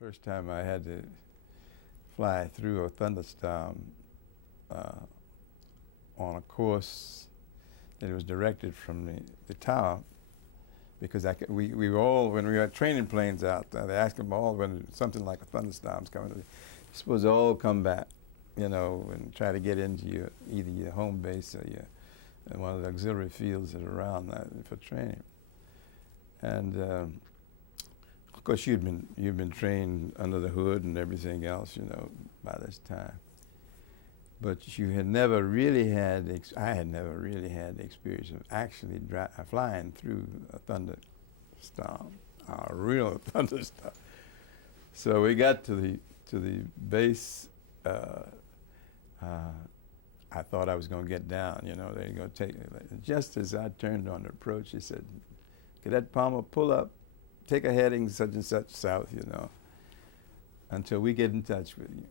First time I had to fly through a thunderstorm on a course that was directed from the tower, because we were all, when we had training planes out there, they asked them all when something like a thunderstorm's coming, you're supposed to all come back, you know, and try to get into either your home base or one of the auxiliary fields that are around for training. And of course, you've been trained under the hood and everything else, you know, by this time. But you had never really had, I had never really had the experience of actually flying through a thunderstorm, a real thunderstorm. So we got to the base. I thought I was going to get down, you know, they're going to take me. Just as I turned on the approach, he said, "Cadet Palmer, pull up, take a heading such and such south, you know, until we get in touch with you."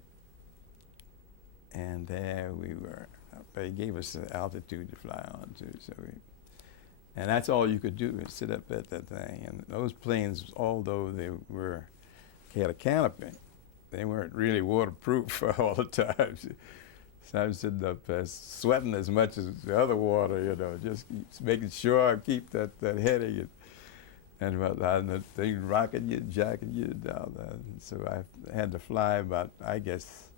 And there we were. They gave us the altitude to fly on to, and that's all you could do is sit up at that thing. And those planes, although they had a canopy, they weren't really waterproof all the time. So I was sitting up there sweating as much as the other water, you know, just making sure I keep that heading. And the thing rocking you, jacking you down there. And so I had to fly about, I guess,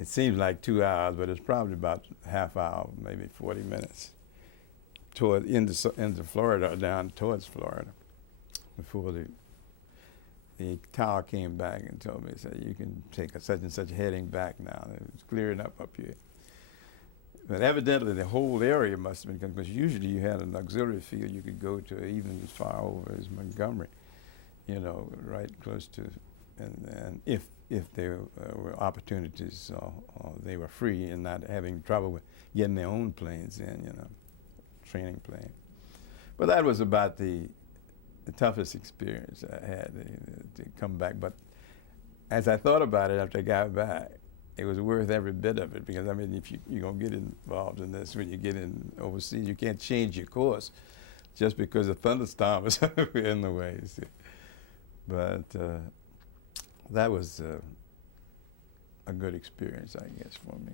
it seems like 2 hours, but it's probably about half hour, maybe 40 minutes, toward into Florida, down towards Florida, before the tower came back and told me, said, "You can take a such and such heading back now. It's clearing up here." But evidently the whole area must have been, because usually you had an auxiliary field you could go to even as far over as Montgomery, you know, right close to, and if there were opportunities or they were free and not having trouble with getting their own planes in, you know, training plane. But that was about the toughest experience I had to come back. But as I thought about it after I got back, it was worth every bit of it, because I mean, if you're going to get involved in this when you get in overseas, you can't change your course just because a thunderstorm is in the way. See. But that was a good experience, I guess, for me.